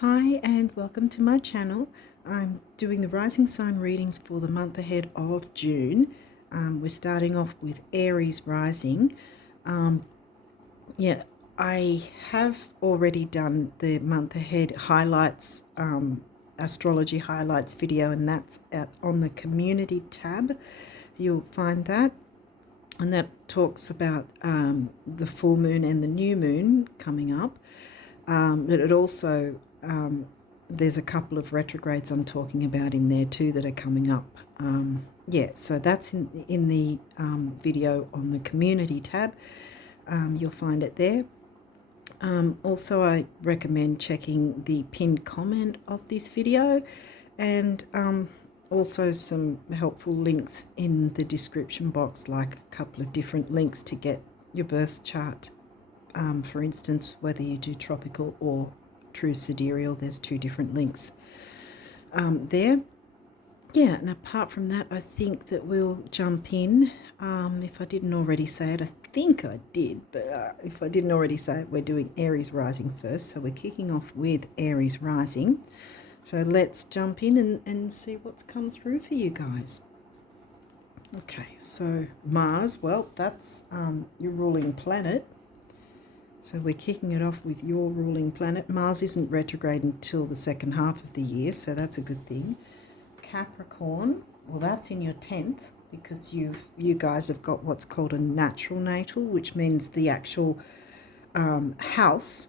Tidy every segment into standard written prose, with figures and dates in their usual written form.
Hi and welcome to my channel. I'm doing the rising sign readings for the month ahead of June. We're starting off with Aries rising. Um, yeah, I have already done the month ahead highlights, astrology highlights video, and that's on the community tab. You'll find that. And that talks about the full moon and the new moon coming up. But it also, there's a couple of retrogrades I'm talking about in there too that are coming up. So that's in the video on the community tab. You'll find it there. Also, I recommend checking the pinned comment of this video, and also some helpful links in the description box, like a couple of different links to get your birth chart. For instance, whether you do tropical or true sidereal, there's two different links there. Yeah, and apart from that, I think that we'll jump in. If I didn't already say it, I think I did, but if I didn't already say it, we're doing Aries rising first. So we're kicking off with Aries rising. So let's jump in and see what's come through for you guys. Okay, so Mars, well, that's your ruling planet. So we're kicking it off with your ruling planet. Mars isn't retrograde until the second half of the year, so that's a good thing. Capricorn, well, that's in your 10th, because you guys have got what's called a natural natal, which means the actual house.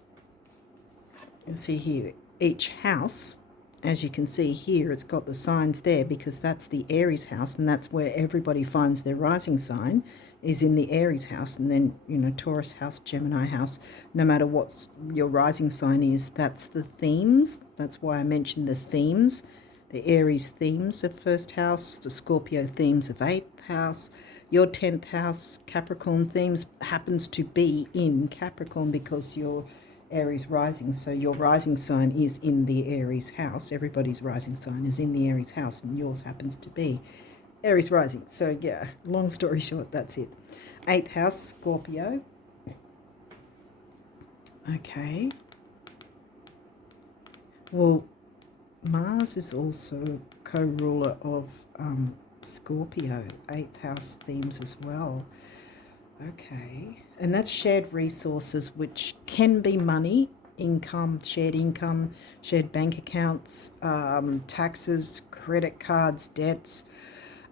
You see here, each house, as you can see here, it's got the signs there because that's the Aries house, and that's where everybody finds their rising sign, is in the Aries house. And then, you know, Taurus house, Gemini house, no matter what your rising sign is, that's the themes. That's why I mentioned the themes. The Aries themes of first house, the Scorpio themes of 8th house. Your 10th house, Capricorn themes, happens to be in Capricorn because you're Aries rising, so your rising sign is in the Aries house. Everybody's rising sign is in the Aries house, and yours happens to be Aries rising. So yeah, long story short, that's it. 8th house, Scorpio. Okay. Well, Mars is also co-ruler of Scorpio, 8th house themes as well. Okay, and that's shared resources, which can be money, income, shared bank accounts, taxes, credit cards, debts,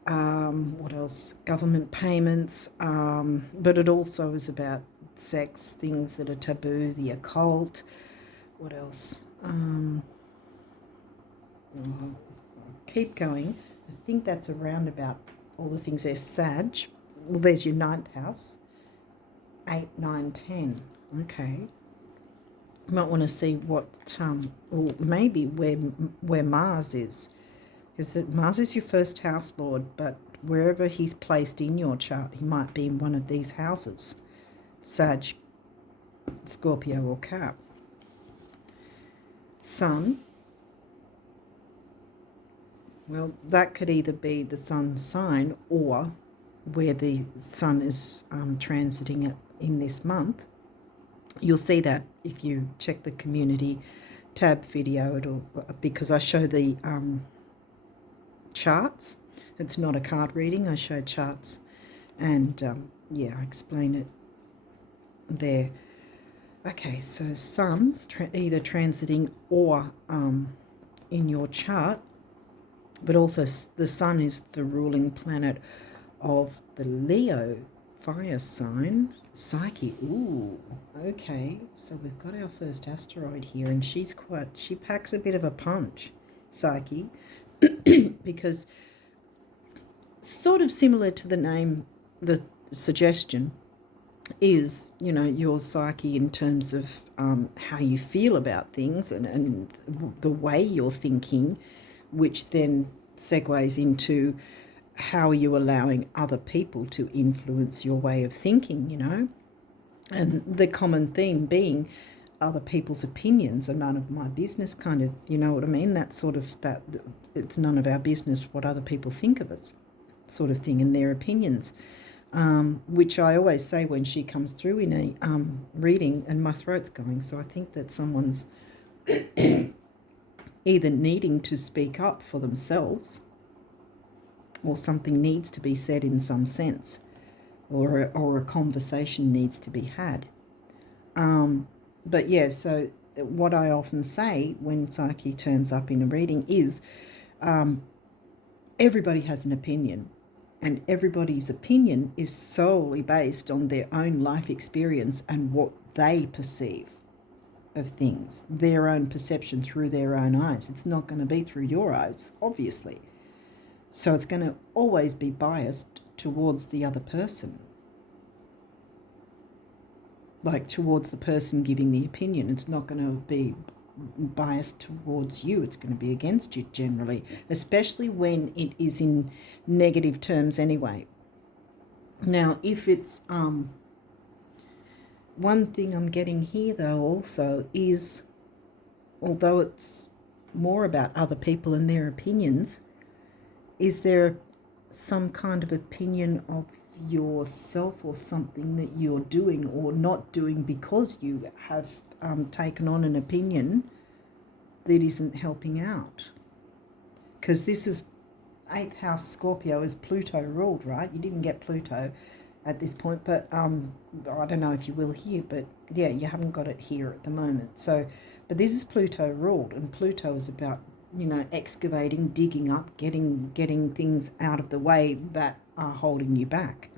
what else? Government payments, but it also is about sex, things that are taboo, the occult. What else? Keep going. I think that's around about all the things there. Sag. Well, there's your 9th house. 8, 9, 10. Okay. You might want to see what, or maybe where Mars is. Because Mars is your first house lord, but wherever he's placed in your chart, he might be in one of these houses. Sag, Scorpio, or Cap. Sun. Well, that could either be the sun's sign or where the sun is transiting it in this month. You'll see that if you check the community tab video, because I show the charts. It's not a card reading, I show charts, and I explain it there. Okay, so sun either transiting or in your chart, but also the sun is the ruling planet of the Leo fire sign, Psyche. Ooh, okay. So we've got our first asteroid here, and she packs a bit of a punch, Psyche, because sort of similar to the name, the suggestion is, you know, your psyche in terms of how you feel about things and the way you're thinking, which then segues into how are you allowing other people to influence your way of thinking, you know? And the common theme being other people's opinions are none of my business, kind of, you know what I mean? That sort of, that it's none of our business what other people think of us, sort of thing, and their opinions. Which I always say when she comes through in a reading, and my throat's going, so I think that someone's either needing to speak up for themselves, or something needs to be said in some sense, or a conversation needs to be had. But yeah, so what I often say when Psyche turns up in a reading is everybody has an opinion, and everybody's opinion is solely based on their own life experience and what they perceive of things, their own perception through their own eyes. It's not going to be through your eyes, obviously. So it's going to always be biased towards the other person, like towards the person giving the opinion. It's not going to be biased towards you. It's going to be against you generally, especially when it is in negative terms anyway. Now, if it's one thing I'm getting here though also is, although it's more about other people and their opinions, is there some kind of opinion of yourself or something that you're doing or not doing because you have taken on an opinion that isn't helping out? Because this is 8th house Scorpio is Pluto ruled, right? You didn't get Pluto at this point, but I don't know if you will here, but yeah, you haven't got it here at the moment. So, but this is Pluto ruled, and Pluto is about, you know, excavating, digging up, getting things out of the way that are holding you back.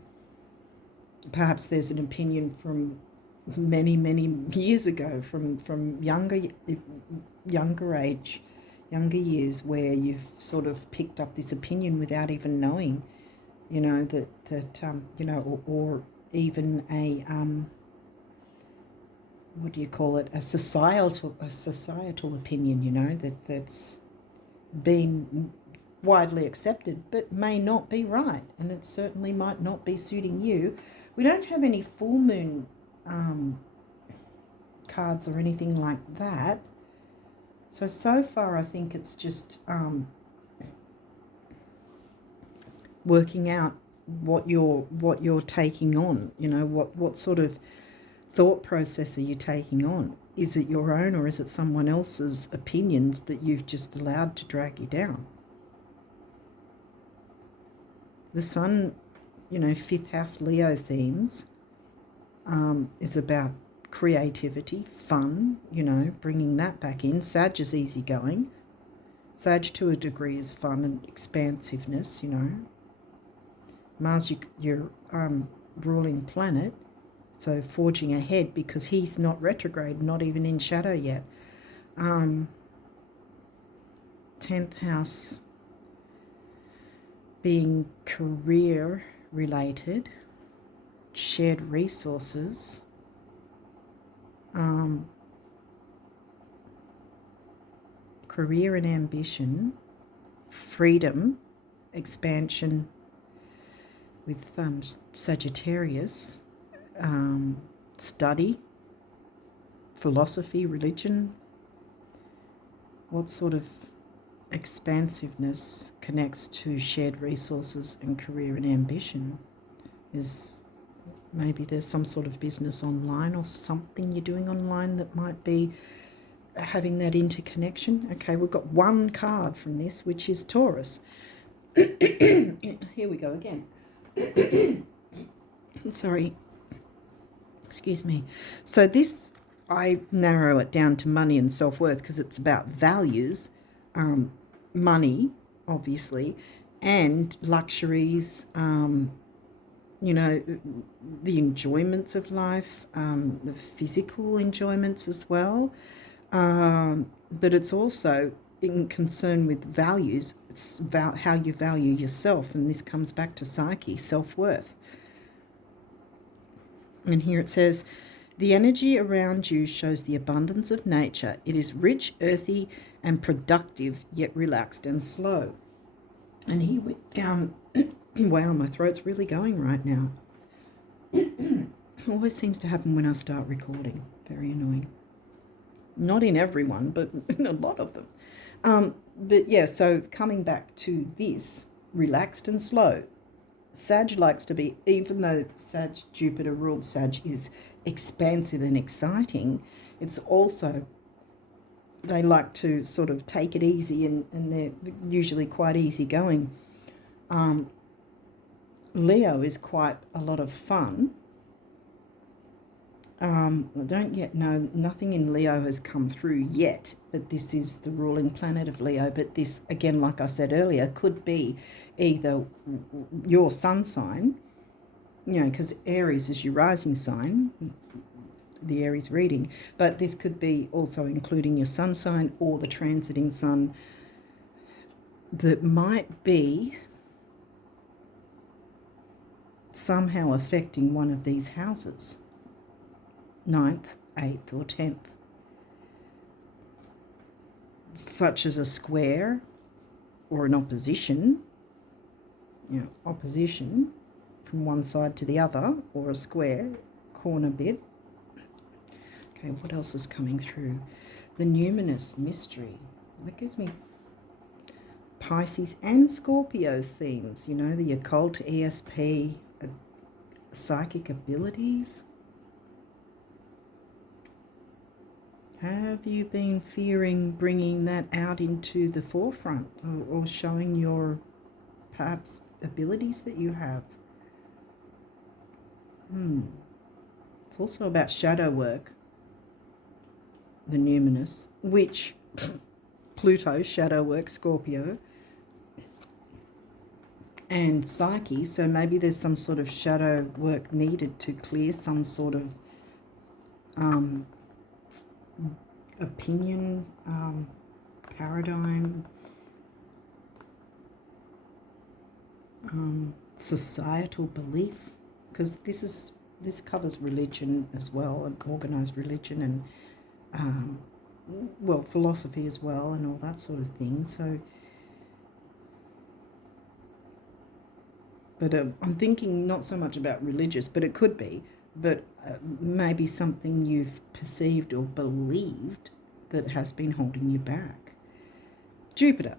Perhaps there's an opinion from many years ago, from younger years, where you've sort of picked up this opinion without even knowing, you know, that you know, or even a what do you call it, a societal opinion, you know, that's been widely accepted but may not be right, and it certainly might not be suiting you. We don't have any full moon cards or anything like that. So far I think it's just working out what you're taking on, you know, what sort of thought process are you taking on? Is it your own, or is it someone else's opinions that you've just allowed to drag you down? The sun, you know, 5th house Leo themes is about creativity, fun, you know, bringing that back in. Sag is easygoing. Sag to a degree is fun and expansiveness, you know. Mars, your ruling planet, so forging ahead because he's not retrograde, not even in shadow yet. 10th house being career related, shared resources, career and ambition, freedom, expansion with Sagittarius, study, philosophy, religion. What sort of expansiveness connects to shared resources and career and ambition? Is maybe there's some sort of business online or something you're doing online that might be having that interconnection. Okay, we've got one card from this, which is Taurus. Here we go again. Sorry. Excuse me. So this, I narrow it down to money and self-worth because it's about values, money, obviously, and luxuries, you know, the enjoyments of life, the physical enjoyments as well. But it's also in concern with values. It's about how you value yourself, and this comes back to Psyche, self-worth. And here it says, the energy around you shows the abundance of nature. It is rich, earthy, and productive, yet relaxed and slow. And here we, wow, my throat's really going right now. Always seems to happen when I start recording. Very annoying. Not in everyone, but in a lot of them. But yeah, so coming back to this, relaxed and slow. Sag likes to be, even though Sag, Jupiter ruled Sag is expansive and exciting, it's also they like to sort of take it easy, and they're usually quite easygoing. Leo is quite a lot of fun. I don't yet know, nothing in Leo has come through yet, but this is the ruling planet of Leo. But this, again, like I said earlier, could be either your sun sign, because Aries is your rising sign, the Aries reading, but this could be also including your sun sign or the transiting sun that might be somehow affecting one of these houses. 9th, 8th or 10th, such as a square or an opposition, opposition from one side to the other, or a square, corner bit. Okay, what else is coming through? The numinous mystery. That gives me Pisces and Scorpio themes, the occult, ESP, psychic abilities. Have you been fearing bringing that out into the forefront, or showing your perhaps abilities that you have? It's also about shadow work, the numinous, which Pluto, shadow work, Scorpio, and Psyche. So maybe there's some sort of shadow work needed to clear some sort of opinion, paradigm, societal belief, because this covers religion as well, and organized religion, and philosophy as well, and all that sort of thing. So, but I'm thinking not so much about religious, but it could be, but maybe something you've perceived or believed that has been holding you back. Jupiter,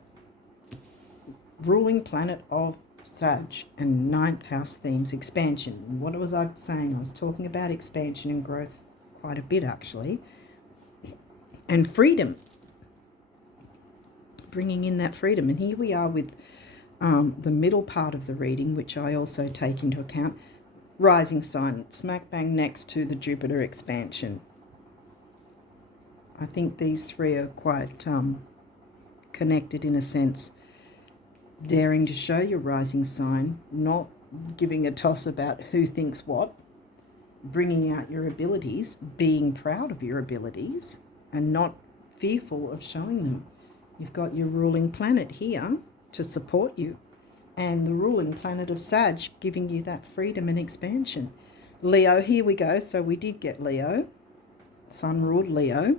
ruling planet of Sag, and 9th house themes, expansion. What was I saying? I was talking about expansion and growth quite a bit, actually, and freedom, bringing in that freedom. And here we are with the middle part of the reading, which I also take into account. Rising sign, smack bang next to the Jupiter expansion. I think these three are quite connected in a sense. Daring to show your rising sign, not giving a toss about who thinks what, bringing out your abilities, being proud of your abilities, and not fearful of showing them. You've got your ruling planet here to support you, and the ruling planet of Sag giving you that freedom and expansion. Leo, here we go. So we did get Leo. Sun ruled Leo.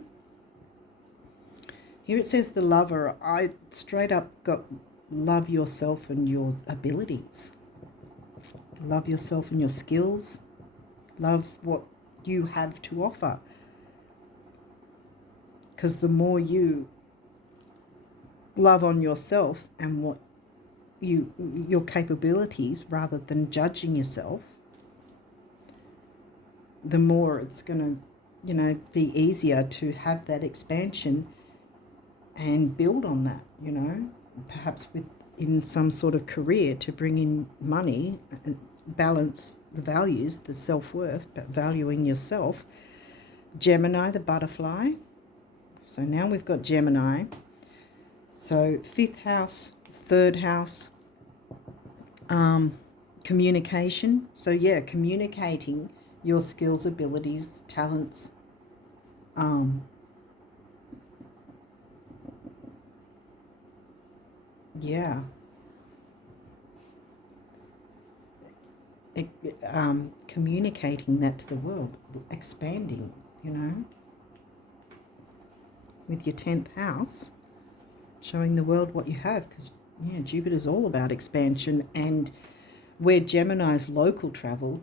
Here it says the lover. I straight up got love yourself and your abilities. Love yourself and your skills. Love what you have to offer. Because the more you love on yourself and what your capabilities, rather than judging yourself, the more it's going to, be easier to have that expansion and build on that, perhaps in some sort of career to bring in money and balance the values, the self-worth, but valuing yourself. Gemini, the butterfly. So now we've got Gemini. So 5th house, 3rd house, communication. So yeah, communicating your skills, abilities, talents, communicating that to the world, expanding, with your 10th house, showing the world what you have, because Jupiter's all about expansion, and where Gemini's local travel,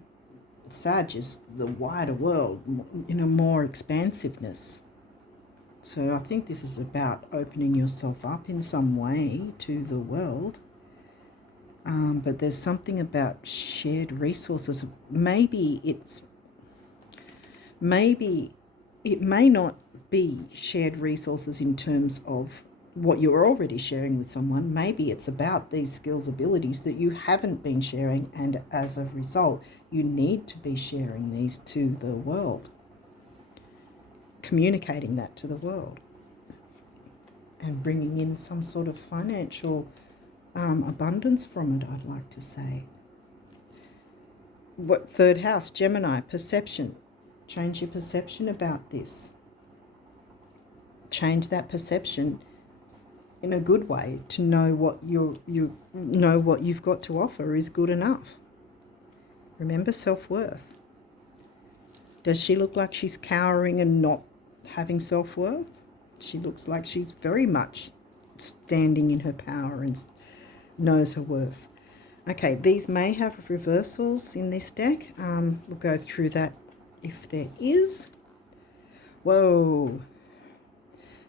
Sag is the wider world, more expansiveness. So I think this is about opening yourself up in some way to the world. But there's something about shared resources. Maybe it may not be shared resources in terms of what you're already sharing with someone. Maybe it's about these skills, abilities that you haven't been sharing, and as a result, you need to be sharing these to the world, communicating that to the world, and bringing in some sort of financial abundance from it, I'd like to say. What third house? Gemini, perception. Change your perception about this. Change that perception in a good way to know what you know what you've got to offer is good enough. Remember self-worth. Does she look like she's cowering and not having self-worth? She looks like she's very much standing in her power and knows her worth. Okay, these may have reversals in this deck. We'll go through that if there is. Whoa.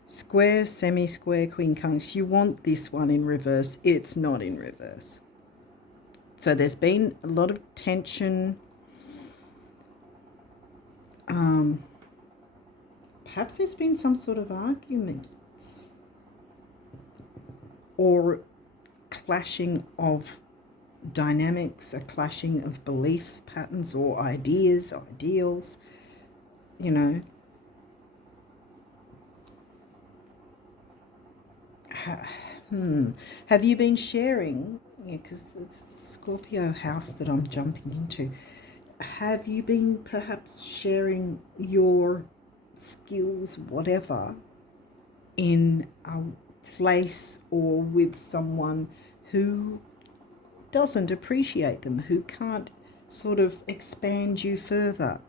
Square, semi-square, queen conch. You want this one in reverse. It's not in reverse. So there's been a lot of tension. Perhaps there's been some sort of arguments or clashing of dynamics, a clashing of belief patterns or ideas, ideals, you know. Have you been sharing, because it's the Scorpio house that I'm jumping into, have you been perhaps sharing your skills, whatever, in a place or with someone who doesn't appreciate them, who can't sort of expand you further,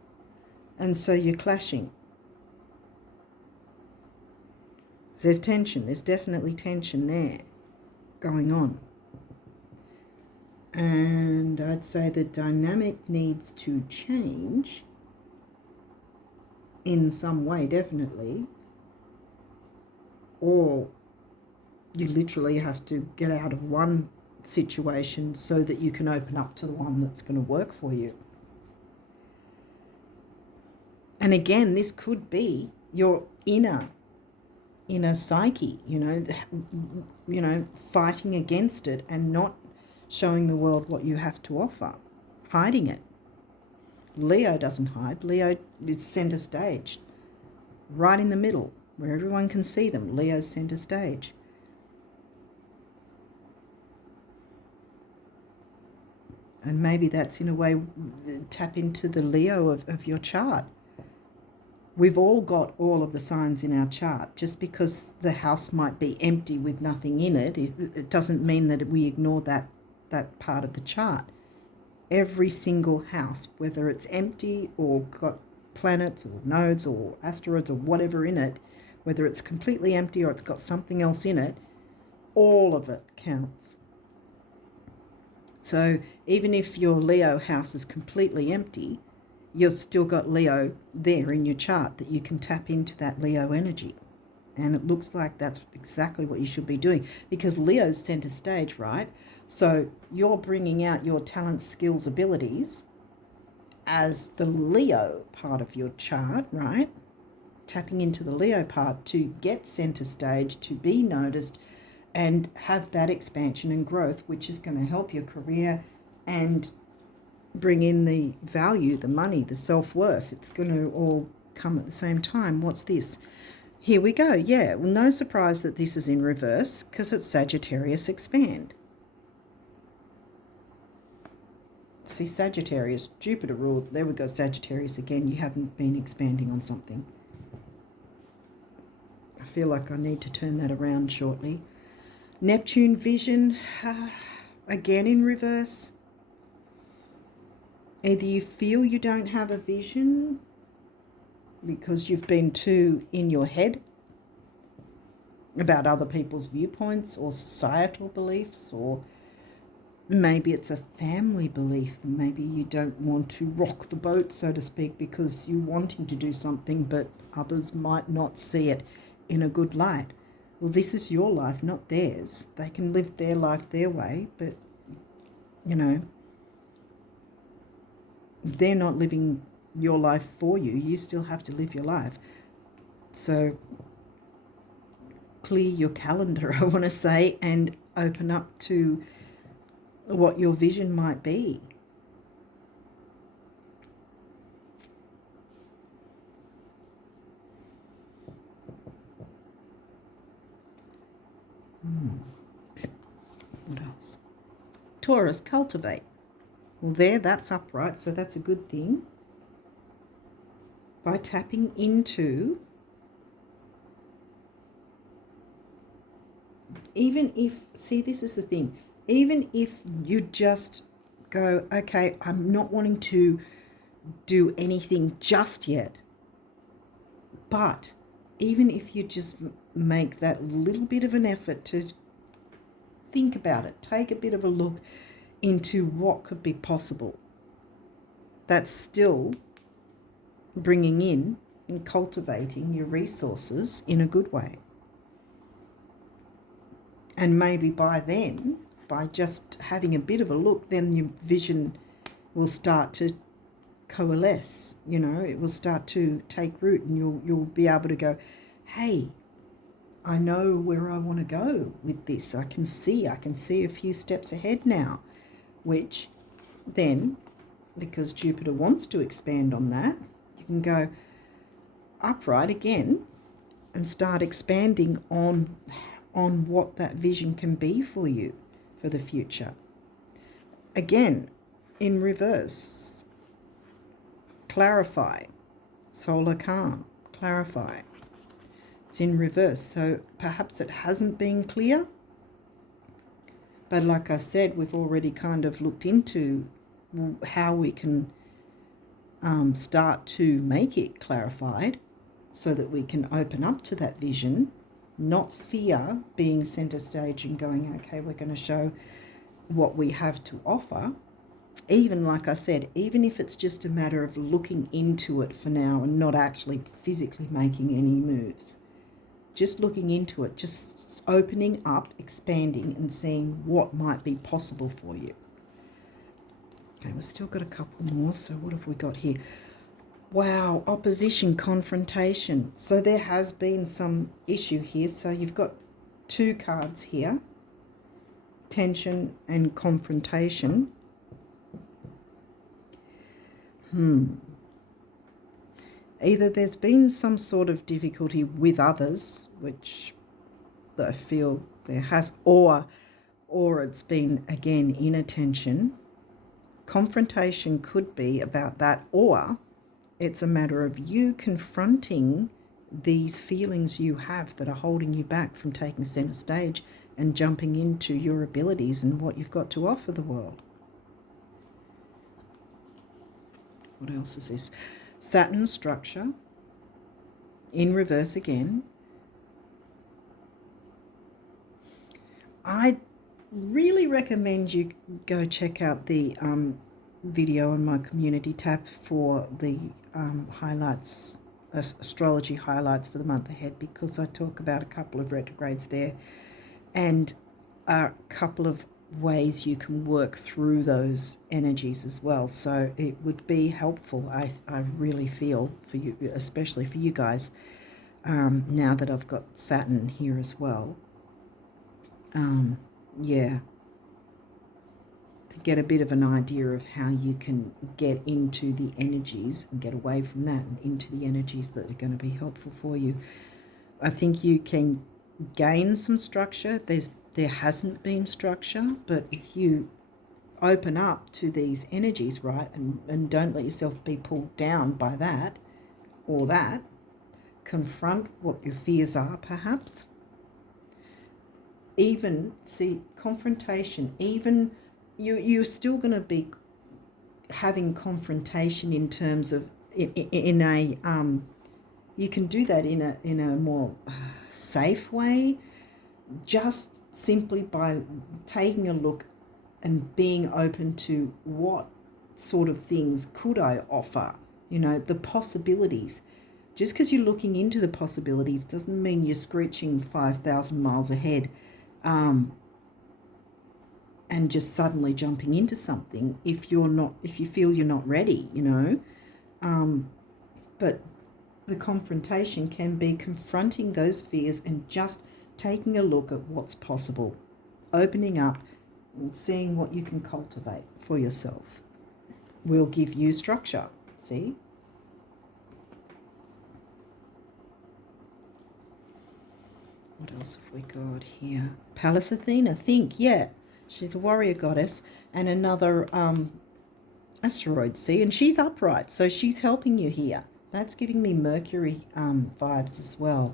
and so you're clashing? There's tension. There's definitely tension there going on. And I'd say the dynamic needs to change in some way, definitely. Or you literally have to get out of one situation so that you can open up to the one that's going to work for you. And again, this could be your inner psyche, you know, fighting against it and not showing the world what you have to offer, hiding it. Leo doesn't hide. Leo is center stage, right in the middle, where everyone can see them. Leo's center stage. And maybe that's, in a way, tap into the Leo of your chart. We've all got all of the signs in our chart. Just because the house might be empty with nothing in it, it doesn't mean that we ignore that part of the chart. Every single house, whether it's empty or got planets or nodes or asteroids or whatever in it, whether it's completely empty or it's got something else in it, all of it counts. So even if your Leo house is completely empty, you've still got Leo there in your chart that you can tap into that Leo energy. And it looks like that's exactly what you should be doing, because Leo's center stage, right? So you're bringing out your talents, skills, abilities as the Leo part of your chart, right? Tapping into the Leo part to get center stage, to be noticed and have that expansion and growth, which is going to help your career and bring in the value, the money, the self-worth. It's going to all come at the same time. What's this? Here we go. Yeah, well, no surprise that this is in reverse, because it's Sagittarius expand. See, Sagittarius, Jupiter ruled. There we go, Sagittarius again. You haven't been expanding on something. I feel like I need to turn that around shortly. Neptune vision, again in reverse. Either you feel you don't have a vision because you've been too in your head about other people's viewpoints or societal beliefs, or maybe it's a family belief. Maybe you don't want to rock the boat, so to speak, because you're wanting to do something, but others might not see it in a good light. Well, this is your life, not theirs. They can live their life their way, but, you know, they're not living your life for you. You still have to live your life. So clear your calendar, I want to say, and open up to what your vision might be. What else? Taurus, cultivate. Well, there, that's upright, so that's a good thing. By tapping into, even if, see, this is the thing, even if you just go, okay, I'm not wanting to do anything just yet, but even if you just make that little bit of an effort to think about it, take a bit of a look into what could be possible, that's still bringing in and cultivating your resources in a good way. And maybe by then, by just having a bit of a look, then your vision will start to coalesce, you know, it will start to take root, and you'll be able to go, hey, I know where I want to go with this. I can see a few steps ahead now, which then, because Jupiter wants to expand on that, you can go upright again and start expanding on what that vision can be for you for the future. Again, in reverse, clarify, solar calm, clarify. It's in reverse, so perhaps it hasn't been clear, but like I said, we've already kind of looked into how we can start to make it clarified so that we can open up to that vision, not fear being center stage and going, okay, we're going to show what we have to offer. Even like I said, even if it's just a matter of looking into it for now and not actually physically making any moves, just looking into it, just opening up, expanding and seeing what might be possible for you. Okay, we've still got a couple more. So what have we got here? Wow, opposition, confrontation. So there has been some issue here. So you've got two cards here, tension and confrontation. Either there's been some sort of difficulty with others, which I feel there has, or it's been, again, inattention. Confrontation could be about that, or it's a matter of you confronting these feelings you have that are holding you back from taking center stage and jumping into your abilities and what you've got to offer the world. What else is this? Saturn structure in reverse again. I really recommend you go check out the video on my community tab for the highlights, astrology highlights for the month ahead, because I talk about a couple of retrogrades there and a couple of ways you can work through those energies as well. So it would be helpful, I really feel, for you, especially for you guys, now that I've got Saturn here as well. Yeah, to get a bit of an idea of how you can get into the energies and get away from that and into the energies that are going to be helpful for you. I think you can gain some structure. There hasn't been structure, but if you open up to these energies, right, and don't let yourself be pulled down by that or that, confront what your fears are perhaps. Even, see, confrontation, even you're still going to be having confrontation in terms of in a you can do that in a more safe way, just simply by taking a look and being open to what sort of things could I offer, you know, the possibilities. Just because you're looking into the possibilities doesn't mean you're screeching 5,000 miles ahead and just suddenly jumping into something if you feel you're not ready, you know. But the confrontation can be confronting those fears and just taking a look at what's possible, opening up and seeing what you can cultivate for yourself will give you structure. See? What else have we got here? Pallas Athena, think, yeah. She's a warrior goddess and another asteroid, see? And she's upright, so she's helping you here. That's giving me Mercury vibes as well.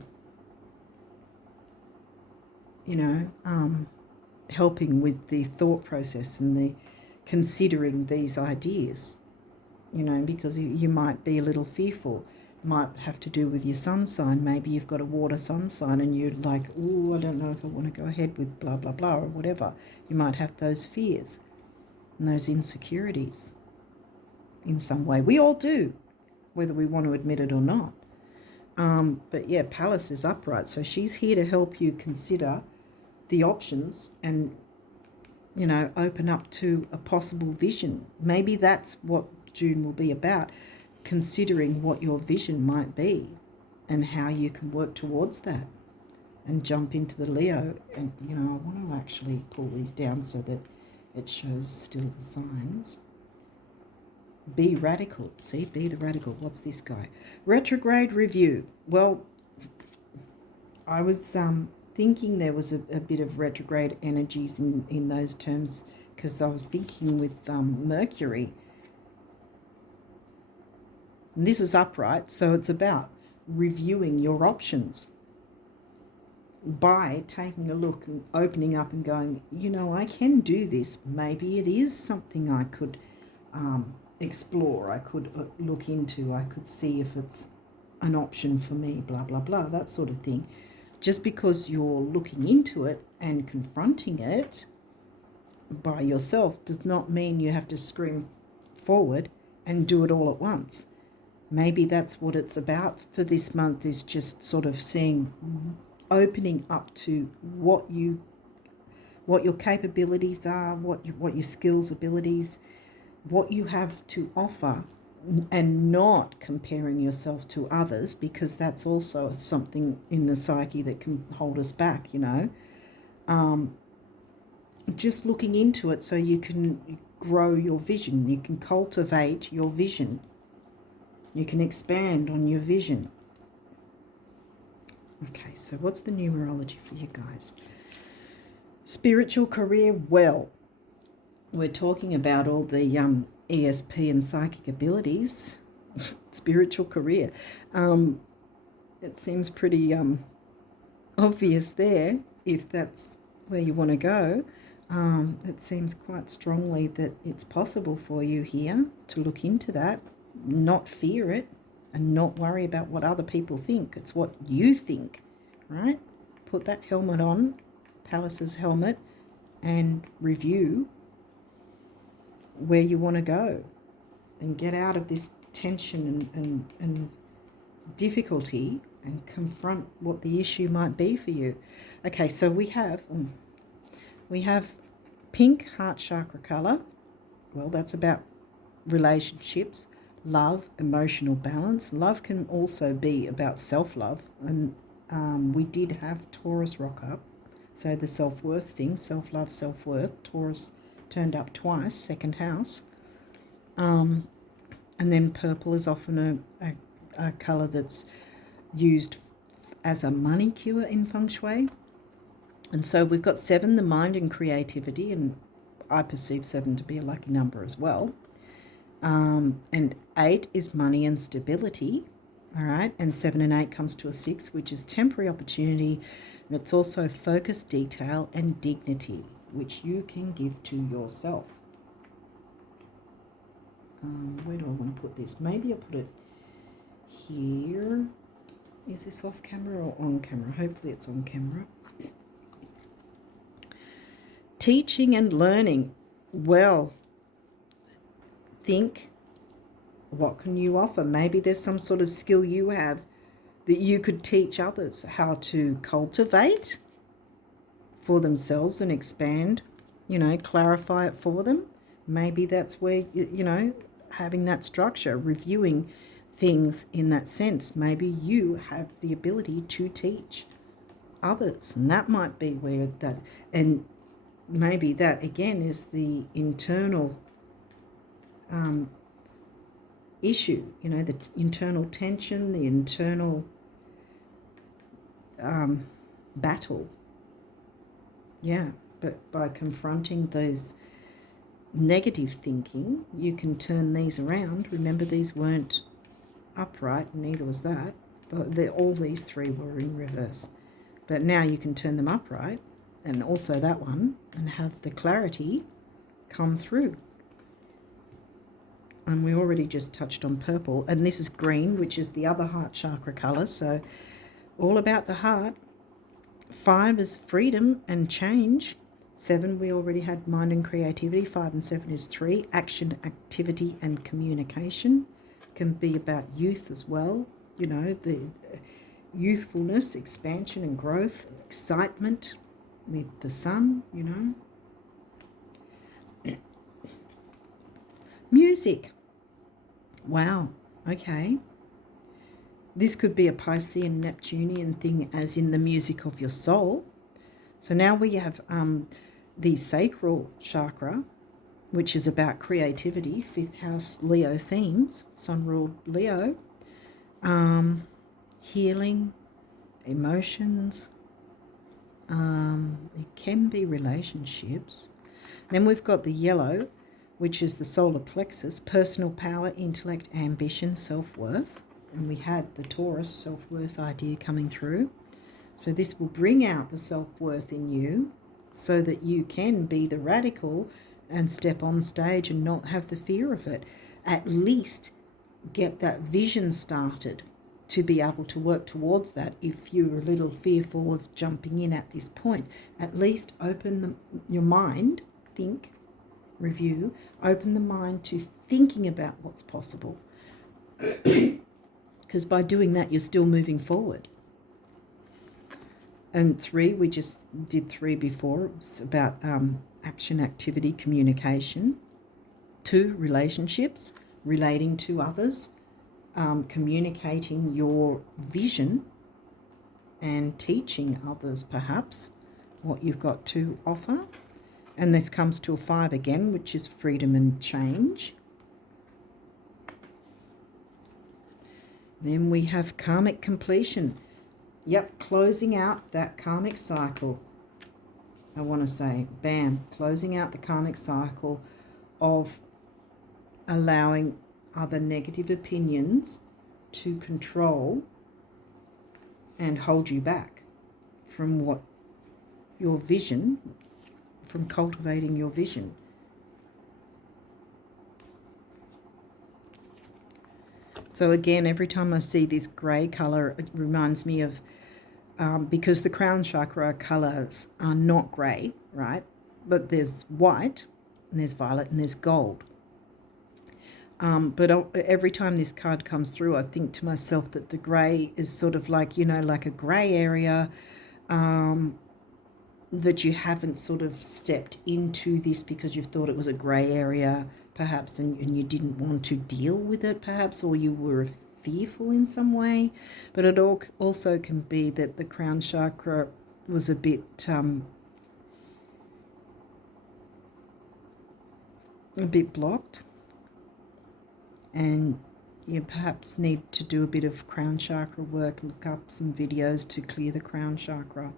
You know, helping with the thought process and the considering these ideas, you know, because you might be a little fearful. Might have to do with your sun sign. Maybe you've got a water sun sign and you're like, oh, I don't know if I want to go ahead with blah, blah, blah, or whatever. You might have those fears and those insecurities in some way. We all do, whether we want to admit it or not. But yeah, Pallas is upright, so she's here to help you consider the options and, you know, open up to a possible vision. Maybe that's what June will be about, considering what your vision might be and how you can work towards that and jump into the Leo. And, you know, I want to actually pull these down so that it shows still the signs. Be radical. See, be the radical. What's this guy? Retrograde review. Well, I was thinking there was a bit of retrograde energies in those terms, because I was thinking with Mercury. And this is upright, so it's about reviewing your options by taking a look and opening up and going, you know, I can do this. Maybe it is something I could explore, I could look into, I could see if it's an option for me, blah, blah, blah, that sort of thing. Just because you're looking into it and confronting it by yourself does not mean you have to scream forward and do it all at once. Maybe that's what it's about for this month, is just sort of seeing, opening up to what your capabilities are, what your skills, abilities, what you have to offer, and not comparing yourself to others, because that's also something in the psyche that can hold us back, you know. Just looking into it so you can grow your vision, you can cultivate your vision. You can expand on your vision. Okay, so what's the numerology for you guys? Spiritual career, well, we're talking about all the ESP and psychic abilities. Spiritual career. It seems pretty obvious there, if that's where you want to go. It seems quite strongly that it's possible for you here to look into that. Not fear it and not worry about what other people think. It's what you think, right? Put that helmet on, Pallas's helmet, and review where you want to go and get out of this tension and difficulty and confront what the issue might be for you. Okay, so we have pink heart chakra color. Well, that's about relationships, love, emotional balance. Love can also be about self-love, and we did have Taurus rock up, so the self-worth thing, self-love, self-worth. Taurus turned up twice, second house. And then purple is often a colour that's used as a money cure in feng shui. And so we've got 7, the mind and creativity, and I perceive 7 to be a lucky number as well. And 8 is money and stability, all right? And 7 and 8 comes to a 6, which is temporary opportunity, and it's also focus, detail, and dignity, which you can give to yourself. Where do I want to put this? Maybe I'll put it here. Is this off camera or on camera? Hopefully it's on camera. Teaching and learning. Well, think, what can you offer? Maybe there's some sort of skill you have that you could teach others how to cultivate for themselves and expand, you know, clarify it for them. Maybe that's where, you know, having that structure, reviewing things in that sense. Maybe you have the ability to teach others, and that might be where that, and maybe that again is the internal issue, you know, the internal tension, the internal battle. Yeah, but by confronting those negative thinking, you can turn these around. Remember, these weren't upright, neither was that. All these three were in reverse. But now you can turn them upright, and also that one, and have the clarity come through. And we already just touched on purple, and this is green, which is the other heart chakra colour. So all about the heart. 5 is freedom and change. 7, we already had mind and creativity. 5 and 7 is 3, action, activity and communication. Can be about youth as well, you know, the youthfulness, expansion and growth, excitement with the sun, you know. Music. Wow, okay. This could be a Piscean Neptunian thing, as in the music of your soul. So now we have the sacral chakra, which is about creativity, 5th house Leo themes, sun ruled Leo, healing, emotions, it can be relationships. Then we've got the yellow, which is the solar plexus, personal power, intellect, ambition, self-worth. And we had the Taurus self-worth idea coming through. So this will bring out the self-worth in you so that you can be the radical and step on stage and not have the fear of it. At least get that vision started to be able to work towards that. If you're a little fearful of jumping in at this point, at least open your mind, think, review, open the mind to thinking about what's possible. Because by doing that, you're still moving forward. And 3, we just did 3 before. It was about action, activity, communication. 2, relationships, relating to others, communicating your vision and teaching others perhaps what you've got to offer. And this comes to a 5 again, which is freedom and change. Then we have karmic completion. Yep, closing out that karmic cycle. I want to say, bam, closing out the karmic cycle of allowing other negative opinions to control and hold you back from what your vision, from cultivating your vision. So again, every time I see this grey colour, it reminds me of, because the crown chakra colours are not grey, right? But there's white, and there's violet, and there's gold. But every time this card comes through, I think to myself that the grey is sort of like, you know, like a grey area, that you haven't sort of stepped into this because you thought it was a grey area, perhaps, and you didn't want to deal with it, perhaps, or you were fearful in some way. But it also can be that the crown chakra was a bit blocked, and you perhaps need to do a bit of crown chakra work, look up some videos to clear the crown chakra.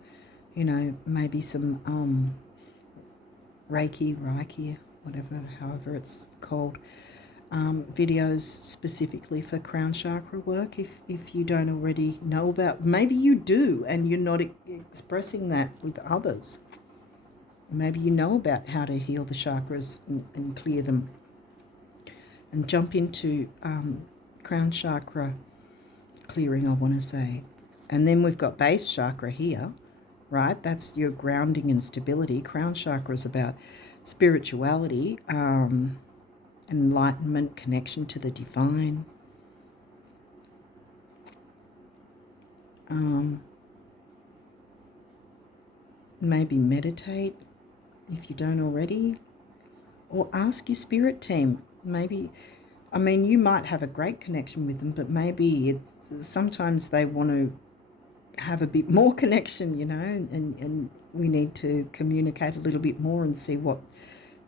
You know, maybe some Reiki, whatever, however it's called, videos specifically for crown chakra work if you don't already know about. Maybe you do and you're not expressing that with others. Maybe you know about how to heal the chakras and clear them. And jump into crown chakra clearing, I want to say. And then we've got base chakra here. Right, that's your grounding and stability. Crown chakra is about spirituality, enlightenment, connection to the divine. Maybe meditate if you don't already, or ask your spirit team. Maybe I mean, you might have a great connection with them, but maybe it's sometimes they want to have a bit more connection, you know, and we need to communicate a little bit more and see what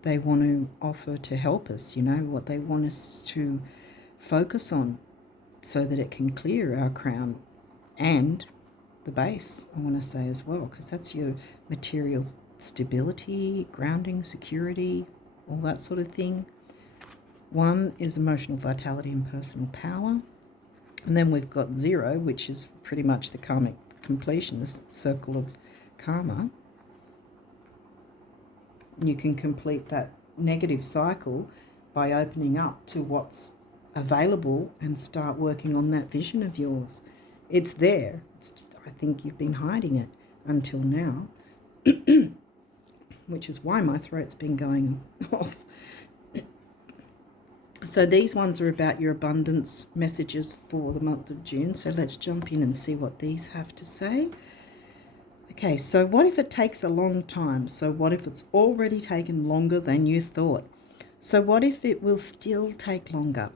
they want to offer to help us, you know, what they want us to focus on so that it can clear our crown and the base, I want to say as well, because that's your material stability, grounding, security, all that sort of thing. One is emotional vitality and personal power. And then we've got 0, which is pretty much the karmic completion, this circle of karma. You can complete that negative cycle by opening up to what's available and start working on that vision of yours. It's there. I think you've been hiding it until now, which is why my throat's been going off. So these ones are about your abundance messages for the month of June. So let's jump in and see what these have to say. Okay, so what if it takes a long time? So what if it's already taken longer than you thought? So what if it will still take longer?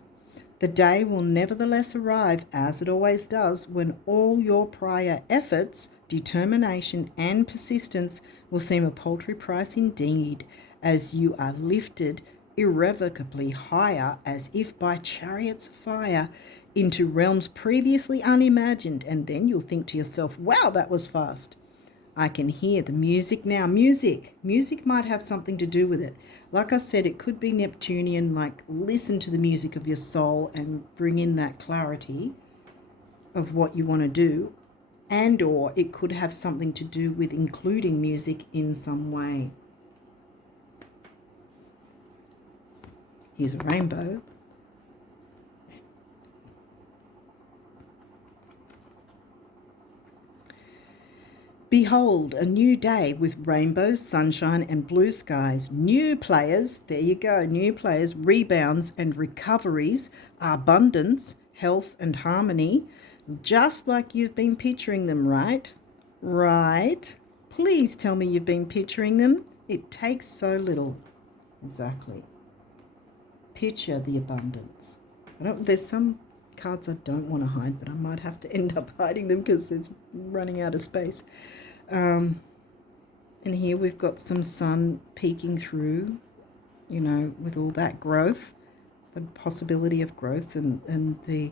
The day will nevertheless arrive, as it always does, when all your prior efforts, determination and persistence will seem a paltry price indeed, as you are lifted irrevocably higher, as if by chariots of fire, into realms previously unimagined, and then you'll think to yourself, wow, that was fast. I can hear the music now. Music might have something to do with it. Like I said, it could be Neptunian, like listen to the music of your soul and bring in that clarity of what you want to do, and or it could have something to do with including music in some way. Here's a rainbow. Behold, a new day with rainbows, sunshine, and blue skies. New players, there you go, new players, rebounds and recoveries, abundance, health, and harmony, just like you've been picturing them, right? Right? Please tell me you've been picturing them. It takes so little. Exactly. Picture the abundance. There's some cards I don't want to hide, but I might have to end up hiding them because it's running out of space. And here we've got some sun peeking through, you know, with all that growth, the possibility of growth and the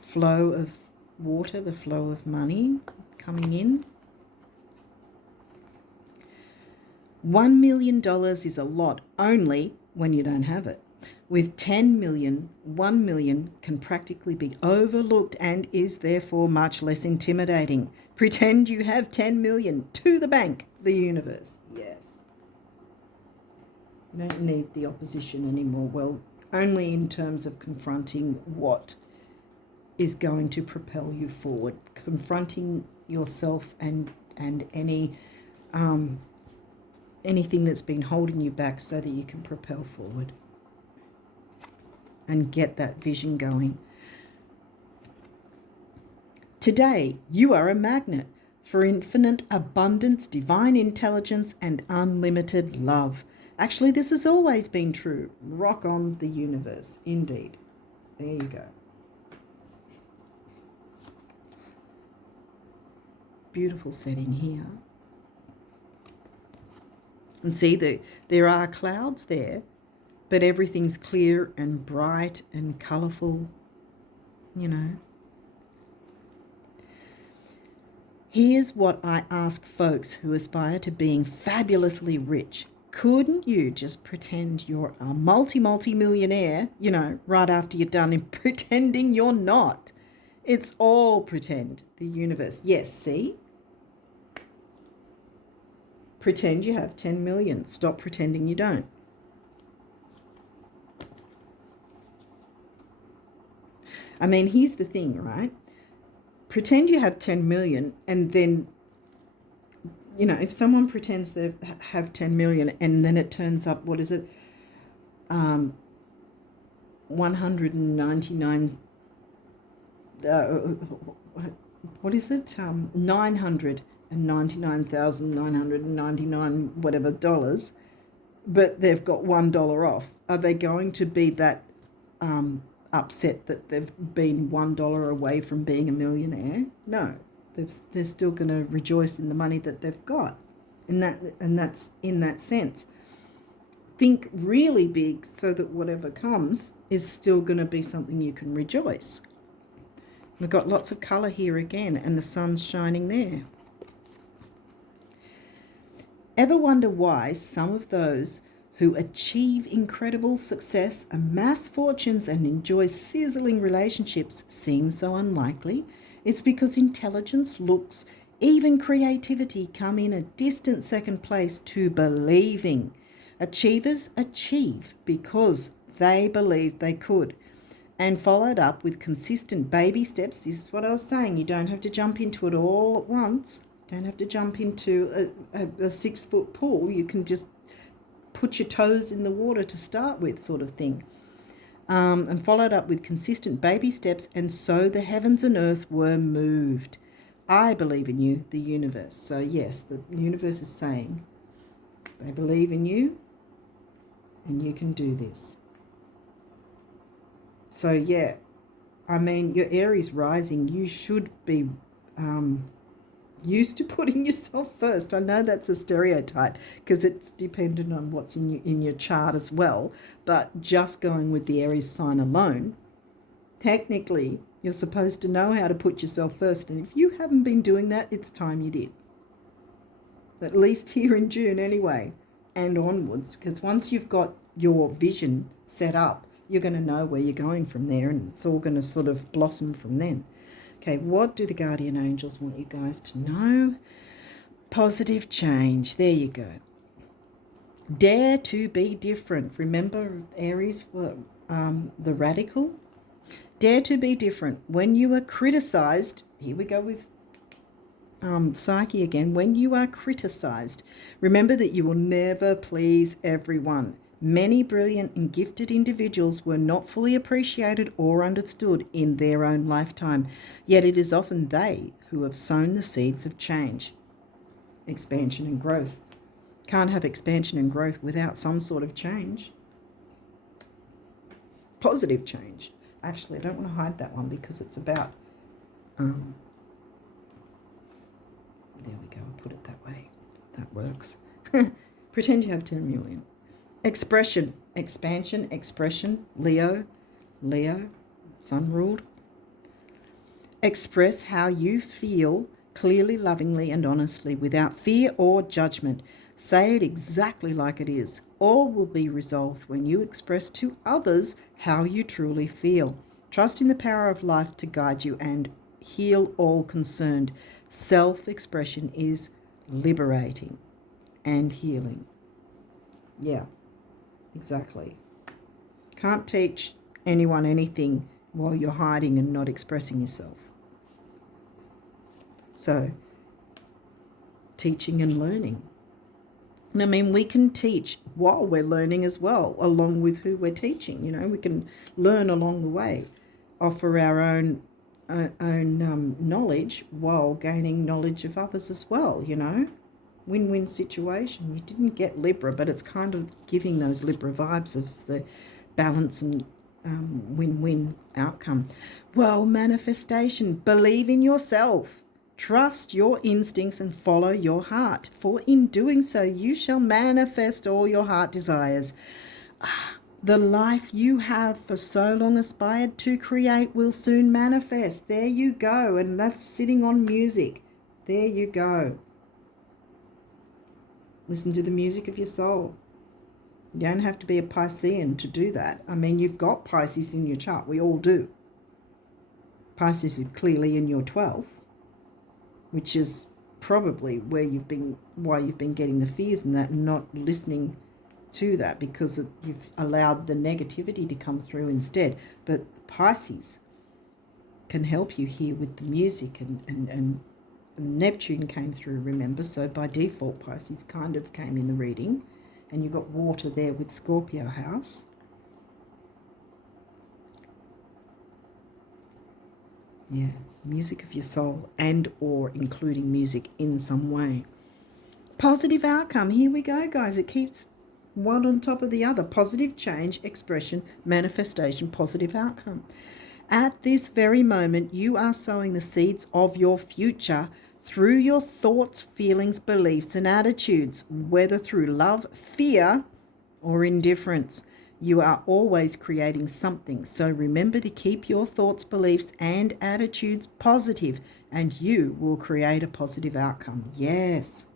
flow of water, the flow of money coming in. $1 million is a lot only when you don't have it. With 10 million, 1 million can practically be overlooked and is therefore much less intimidating. Pretend you have 10 million to the bank, the universe. Yes. You don't need the opposition anymore. Well, only in terms of confronting what is going to propel you forward, confronting yourself and any anything that's been holding you back so that you can propel forward and get that vision going. Today, you are a magnet for infinite abundance, divine intelligence, and unlimited love. Actually, this has always been true. Rock on, the universe. Indeed. There you go. Beautiful setting here. And see, there are clouds there, but everything's clear and bright and colourful, you know. Here's what I ask folks who aspire to being fabulously rich. Couldn't you just pretend you're a multi-millionaire, you know, right after you're done in pretending you're not? It's all pretend, the universe. Yes, see? Pretend you have 10 million. Stop pretending you don't. I mean, here's the thing, right? Pretend you have 10 million and then, you know, if someone pretends they have 10 million and then it turns up, what is it? 199, what is it? 999,999 whatever dollars, but they've got $1 off. Are they going to be that upset that they've been $1 away from being a millionaire. No, they're still going to rejoice in the money that they've got. And that's in that sense. Think really big so that whatever comes is still going to be something you can rejoice. We've got lots of colour here again, and the sun's shining there. Ever wonder why some of those who achieve incredible success, amass fortunes, and enjoy sizzling relationships seem so unlikely? It's because intelligence, looks, even creativity come in a distant second place to believing. Achievers achieve because they believed they could, and followed up with consistent baby steps. This is what I was saying. You don't have to jump into it all at once. Don't have to jump into a 6-foot pool. You can just put your toes in the water to start with, sort of thing. And followed up with consistent baby steps, and so the heavens and earth were moved. I believe in you, the universe. So yes, the universe is saying they believe in you and you can do this. So yeah, I mean, your Aries rising, you should be used to putting yourself first. I know that's a stereotype because it's dependent on what's in your chart as well, but just going with the Aries sign alone, technically you're supposed to know how to put yourself first, and if you haven't been doing that, it's time you did. At least here in June anyway, and onwards, because once you've got your vision set up, you're going to know where you're going from there, and it's all going to sort of blossom from then. Okay, what do the guardian angels want you guys to know? Positive change. There you go. Dare to be different. Remember Aries, the radical? Dare to be different. When you are criticized, here we go with Psyche again. When you are criticized, remember that you will never please everyone. Many brilliant and gifted individuals were not fully appreciated or understood in their own lifetime, yet it is often they who have sown the seeds of change, expansion and growth. Can't have expansion and growth without some sort of change. Positive change. Actually, I don't want to hide that one because it's about, there we go, I'll put it that way. That works. Pretend you have 10 million. Expression, expansion, expression, Leo, sun ruled. Express how you feel clearly, lovingly, and honestly without fear or judgment. Say it exactly like it is. All will be resolved when you express to others how you truly feel. Trust in the power of life to guide you and heal all concerned. Self-expression is liberating and healing. Yeah. Exactly. Can't teach anyone anything while you're hiding and not expressing yourself. So, teaching and learning. And I mean, we can teach while we're learning as well, along with who we're teaching. You know, we can learn along the way, offer our own knowledge while gaining knowledge of others as well, you know. Win-win situation. You didn't get Libra, but it's kind of giving those Libra vibes of the balance and win-win outcome. Well, manifestation. Believe in yourself. Trust your instincts and follow your heart. For in doing so, you shall manifest all your heart desires. The life you have for so long aspired to create will soon manifest. There you go. And that's sitting on music. There you go. Listen to the music of your soul. You don't have to be a Piscean to do that. I mean, you've got Pisces in your chart. We all do. Pisces is clearly in your 12th, which is probably why you've been getting the fears and that, and not listening to that because you've allowed the negativity to come through instead. But Pisces can help you here with the music, and Neptune came through, remember, so by default Pisces kind of came in the reading, and you've got water there with Scorpio house. Yeah, music of your soul, and or including music in some way. Positive outcome. Here we go, guys. It keeps one on top of the other. Positive change, expression, manifestation, positive outcome. At this very moment, you are sowing the seeds of your future through your thoughts, feelings, beliefs, and attitudes, whether through love, fear, or indifference. You are always creating something. So remember to keep your thoughts, beliefs, and attitudes positive, and you will create a positive outcome. Yes.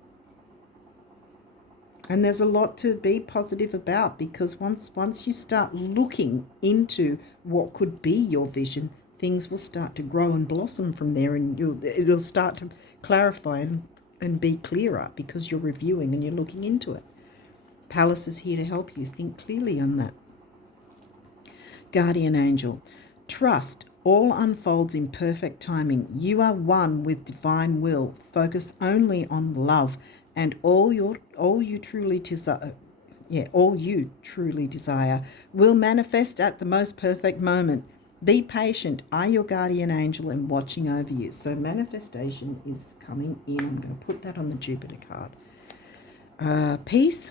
And there's a lot to be positive about, because once you start looking into what could be your vision, things will start to grow and blossom from there, and it'll start to clarify and be clearer, because you're reviewing and you're looking into it. Palace is here to help you think clearly on that. Guardian angel, trust. All unfolds in perfect timing. You are one with divine will. Focus only on love, and all you truly desire will manifest at the most perfect moment. Be patient. I, your guardian angel, am watching over you. So manifestation is coming in. I'm going to put that on the Jupiter card. Peace.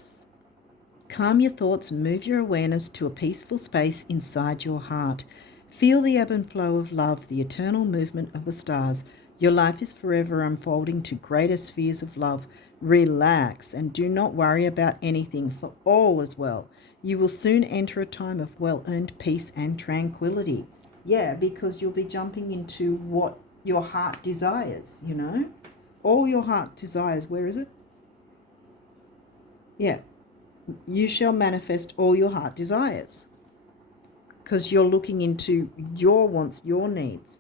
Calm your thoughts and move your awareness to a peaceful space inside your heart. Feel the ebb and flow of love, the eternal movement of the stars. Your life is forever unfolding to greater spheres of love. Relax and do not worry about anything, for all is well. You will soon enter a time of well-earned peace and tranquility. Yeah, because you'll be jumping into what your heart desires, you know. All your heart desires. Where is it? Yeah. You shall manifest all your heart desires, because you're looking into your wants, your needs.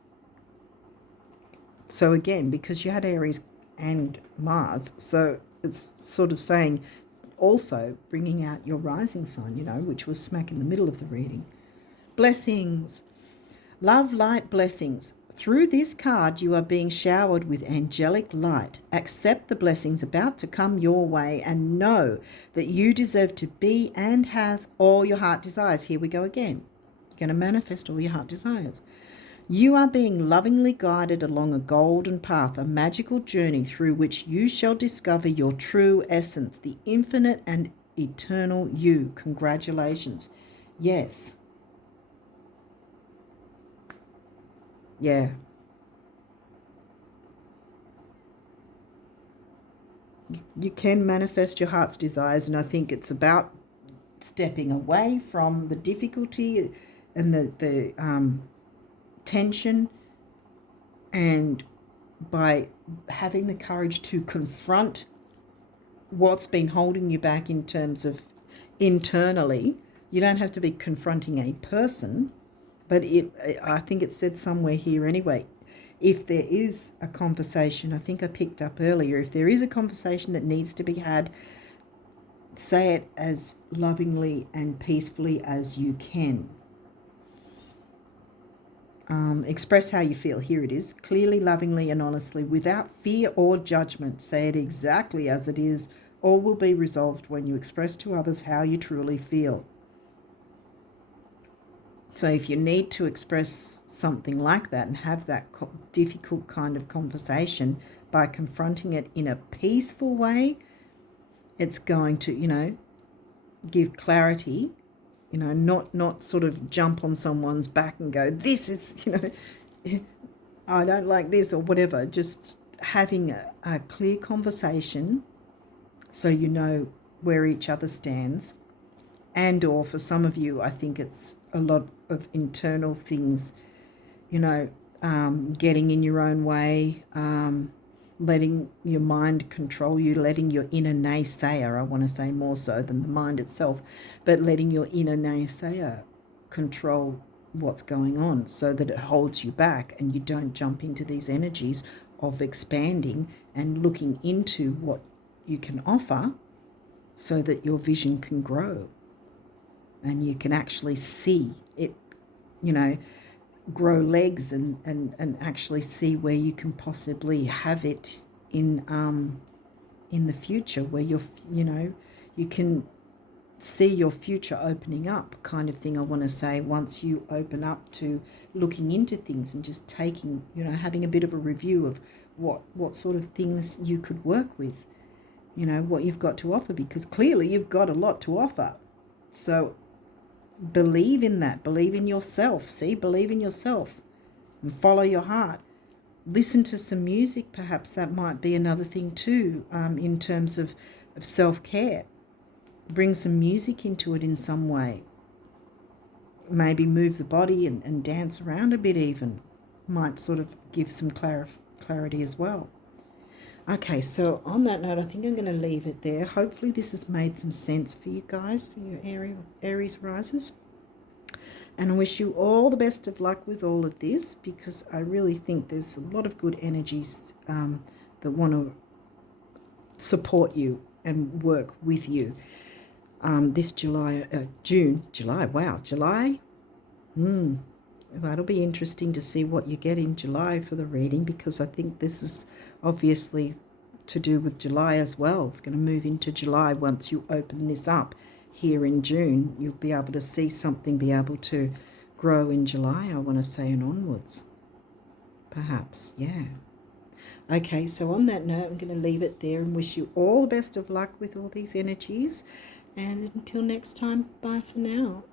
So again, because you had Aries and Mars, so it's sort of saying also bringing out your rising sign, you know, which was smack in the middle of the reading. Blessings. Love, light, blessings. Through this card, you are being showered with angelic light. Accept the blessings about to come your way and know that you deserve to be and have all your heart desires. Here we go again. You're going to manifest all your heart desires. You are being lovingly guided along a golden path, a magical journey through which you shall discover your true essence, the infinite and eternal you. Congratulations. Yes. Yeah. You can manifest your heart's desires, and I think it's about stepping away from the difficulty and the tension, and by having the courage to confront what's been holding you back in terms of internally. You don't have to be confronting a person, but I think it said somewhere here anyway, if there is a conversation, I think I picked up earlier, if there is a conversation that needs to be had, say it as lovingly and peacefully as you can. Express how you feel. Here it is. Clearly, lovingly, and honestly, without fear or judgment. Say it exactly as it is. All will be resolved when you express to others how you truly feel. So if you need to express something like that and have that difficult kind of conversation, by confronting it in a peaceful way, it's going to, you know, give clarity, you know, not sort of jump on someone's back and go, this is, you know, I don't like this or whatever. Just having a clear conversation so you know where each other stands. And or for some of you, I think it's a lot of internal things, you know, getting in your own way, letting your mind control you, letting your inner naysayer, I want to say more so than the mind itself, but letting your inner naysayer control what's going on so that it holds you back and you don't jump into these energies of expanding and looking into what you can offer so that your vision can grow and you can actually see it, you know, grow legs and actually see where you can possibly have it in the future, where you're, you know, you can see your future opening up, kind of thing, I want to say, once you open up to looking into things and just taking, you know, having a bit of a review of what sort of things you could work with you know, what you've got to offer, because clearly you've got a lot to offer. So believe in that. Believe in yourself. See, believe in yourself and follow your heart. Listen to some music. Perhaps that might be another thing too, in terms of self-care. Bring some music into it in some way. Maybe move the body and dance around a bit even. Might sort of give some clarity as well. Okay, so on that note, I think I'm going to leave it there. Hopefully this has made some sense for you guys, for your Aries risers. And I wish you all the best of luck with all of this, because I really think there's a lot of good energies that want to support you and work with you. This July, wow, July? That'll be interesting to see what you get in July for the reading, because I think this is obviously to do with July as well. It's going to move into July. Once you open this up here in June, you'll be able to see something be able to grow in July, I want to say, and onwards. Perhaps, yeah. Okay, so on that note, I'm going to leave it there and wish you all the best of luck with all these energies. And until next time, bye for now.